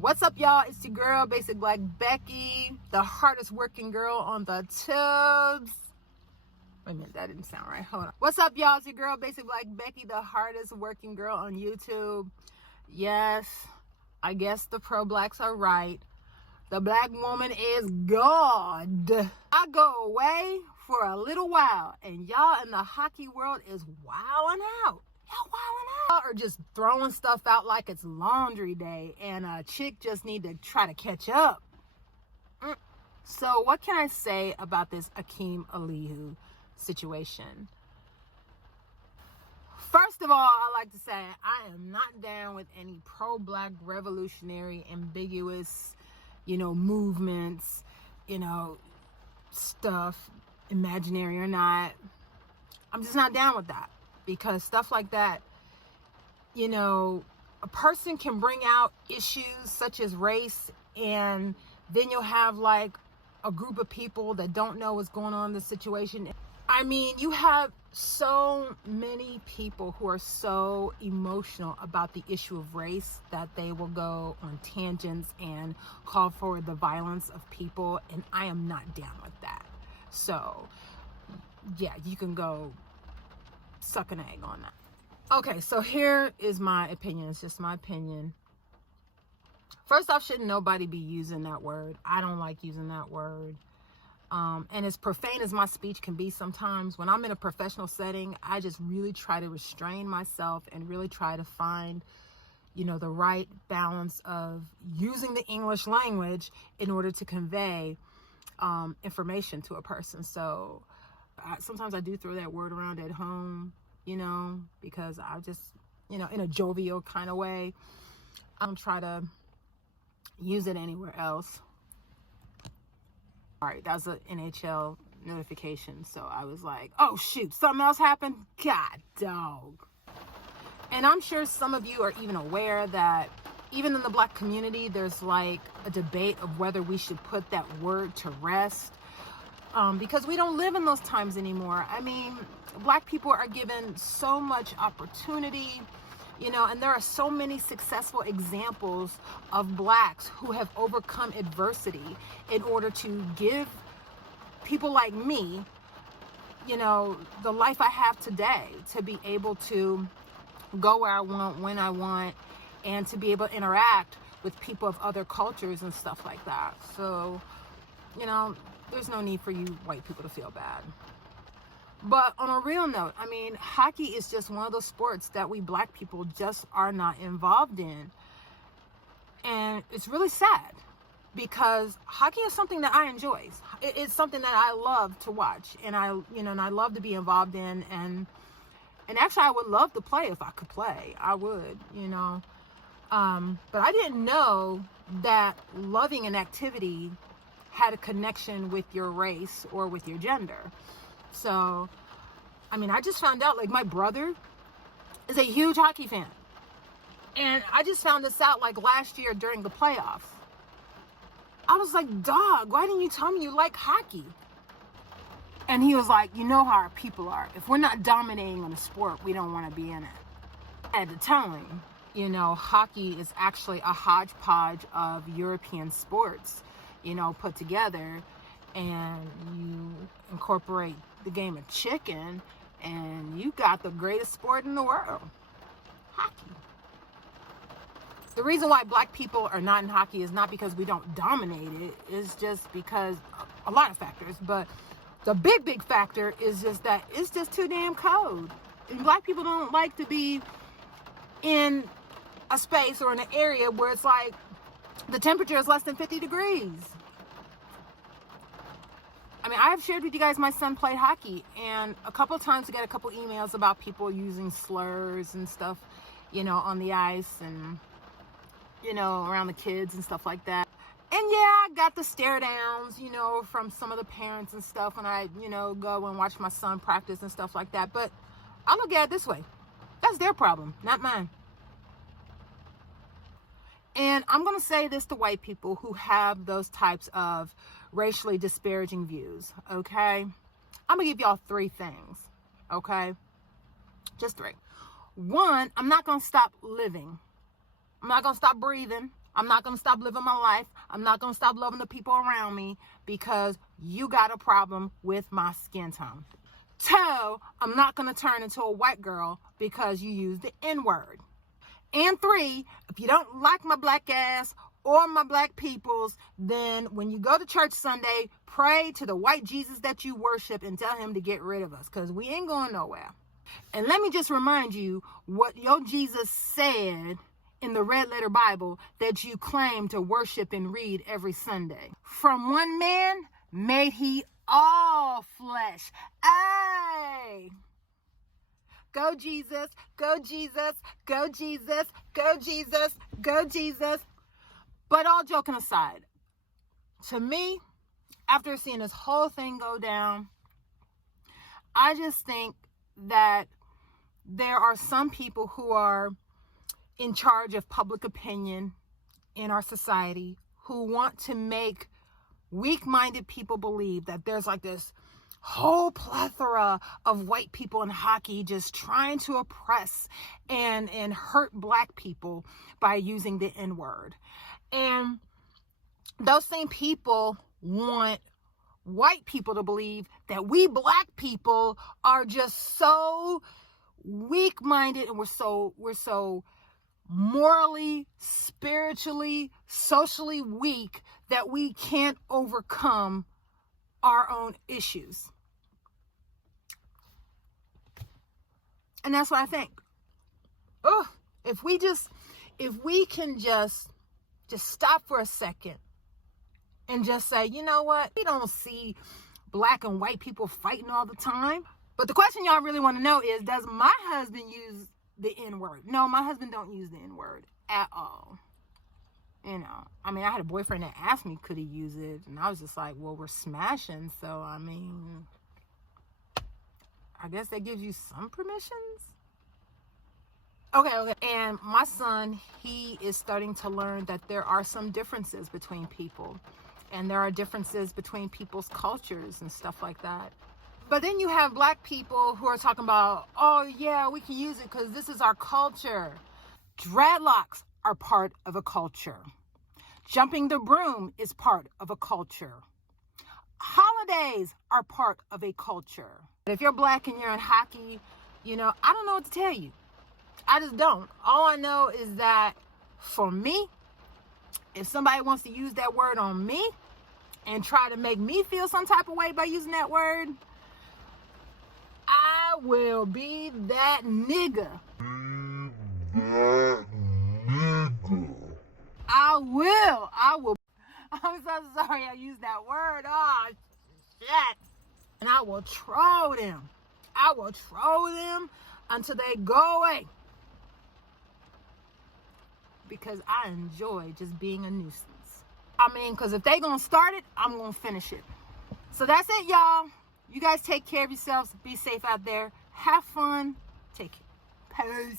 What's up, y'all? It's your girl, Basic Black Becky, the hardest working girl on the tubes. Wait a minute, that didn't sound right. Hold on. What's up, y'all? It's your girl, Basic Black Becky, the hardest working girl on YouTube. Yes, I guess the pro-blacks are right. The black woman is God. I go away for a little while, and y'all in the hockey world is wilding out. Y'all wilding out or just throwing stuff out like it's laundry day, and a chick just need to try to catch up. So what can I say about this Akeem Aliyu situation? First of all, I like to say I am not down with any pro-black revolutionary ambiguous, movements, stuff, imaginary or not. I'm just not down with that, because stuff like that, a person can bring out issues such as race, and then you'll have like a group of people that don't know what's going on in the situation. I mean, you have so many people who are so emotional about the issue of race that they will go on tangents and call for the violence of people, and I am not down with that. So yeah, you can go suck an egg on that. Okay, so here is my opinion. It's just my opinion. First off, shouldn't nobody be using that word. I don't like using that word. And as profane as my speech can be sometimes, when I'm in a professional setting, I just really try to restrain myself and really try to find, the right balance of using the English language in order to convey information to a person. So sometimes I do throw that word around at home, because I just, in a jovial kind of way. I don't try to use it anywhere else. All right, that was an NHL notification. So I was like, oh shoot, something else happened? God dog. And I'm sure some of you are even aware that even in the black community, there's like a debate of whether we should put that word to rest. Because we don't live in those times anymore. I mean, black people are given so much opportunity, and there are so many successful examples of blacks who have overcome adversity in order to give people like me, the life I have today, to be able to go where I want, when I want, and to be able to interact with people of other cultures and stuff like that. So, there's no need for you white people to feel bad. But on a real note, I mean, hockey is just one of those sports that we black people just are not involved in. And it's really sad, because hockey is something that I enjoy. It's something that I love to watch, and I love to be involved in. And actually, I would love to play if I could play. I would, But I didn't know that loving an activity had a connection with your race or with your gender. So, I mean, I just found out, like, my brother is a huge hockey fan. And I just found this out like last year during the playoffs. I was like, dog, why didn't you tell me you like hockey? And he was like, you know how our people are. If we're not dominating on a sport, we don't want to be in it. I had to tell him, hockey is actually a hodgepodge of European sports, put together, and you incorporate the game of chicken, and you got the greatest sport in the world, hockey. The reason why black people are not in hockey is not because we don't dominate it. It's just because a lot of factors, but the big factor is just that it's just too damn cold. And black people don't like to be in a space or in an area where it's like the temperature is less than 50 degrees. I mean, I have shared with you guys my son played hockey, and a couple of times I got a couple emails about people using slurs and stuff, on the ice and, around the kids and stuff like that. And yeah, I got the stare downs, from some of the parents and stuff when I, go and watch my son practice and stuff like that. But I look at it this way. That's their problem, not mine. And I'm going to say this to white people who have those types of racially disparaging views, okay? I'm going to give y'all 3 things, okay? Just 3. 1, I'm not going to stop living. I'm not going to stop breathing. I'm not going to stop living my life. I'm not going to stop loving the people around me because you got a problem with my skin tone. 2, I'm not going to turn into a white girl because you use the N-word. And 3, if you don't like my black ass or my black peoples, then when you go to church Sunday, pray to the white Jesus that you worship and tell him to get rid of us because we ain't going nowhere. And let me just remind you what your Jesus said in the Red Letter Bible that you claim to worship and read every Sunday. From one man made he all flesh. Ay! Go Jesus, go Jesus, go Jesus, go Jesus, go Jesus. But all joking aside, to me, after seeing this whole thing go down, I just think that there are some people who are in charge of public opinion in our society who want to make weak-minded people believe that there's like this whole plethora of white people in hockey just trying to oppress and hurt black people by using the N-word. And those same people want white people to believe that we black people are just so weak-minded and we're so morally, spiritually, socially weak that we can't overcome our own issues. And that's what I think. Oh, if we can just stop for a second and just say, you know what? We don't see black and white people fighting all the time. But the question y'all really want to know is, does my husband use the N-word? No, my husband don't use the N-word at all. You know, I mean, I had a boyfriend that asked me, could he use it? And I was just like, well, we're smashing. So, I mean, I guess that gives you some permissions. Okay. And my son, he is starting to learn that there are some differences between people. And there are differences between people's cultures and stuff like that. But then you have black people who are talking about, oh, yeah, we can use it because this is our culture. Dreadlocks are part of a culture. Jumping the broom is part of a culture. Holidays are part of a culture. If you're black and you're in hockey, you know, I don't know what to tell you. I just don't. All I know is that for me, if somebody wants to use that word on me and try to make me feel some type of way by using that word, I will be that nigga. I will. I'm so sorry I used that word. Oh, shit. And I will troll them. Until they go away. Because I enjoy just being a nuisance. I mean, because if they gonna start it, I'm gonna finish it. So that's it, y'all. You guys take care of yourselves. Be safe out there. Have fun. Take care. Peace.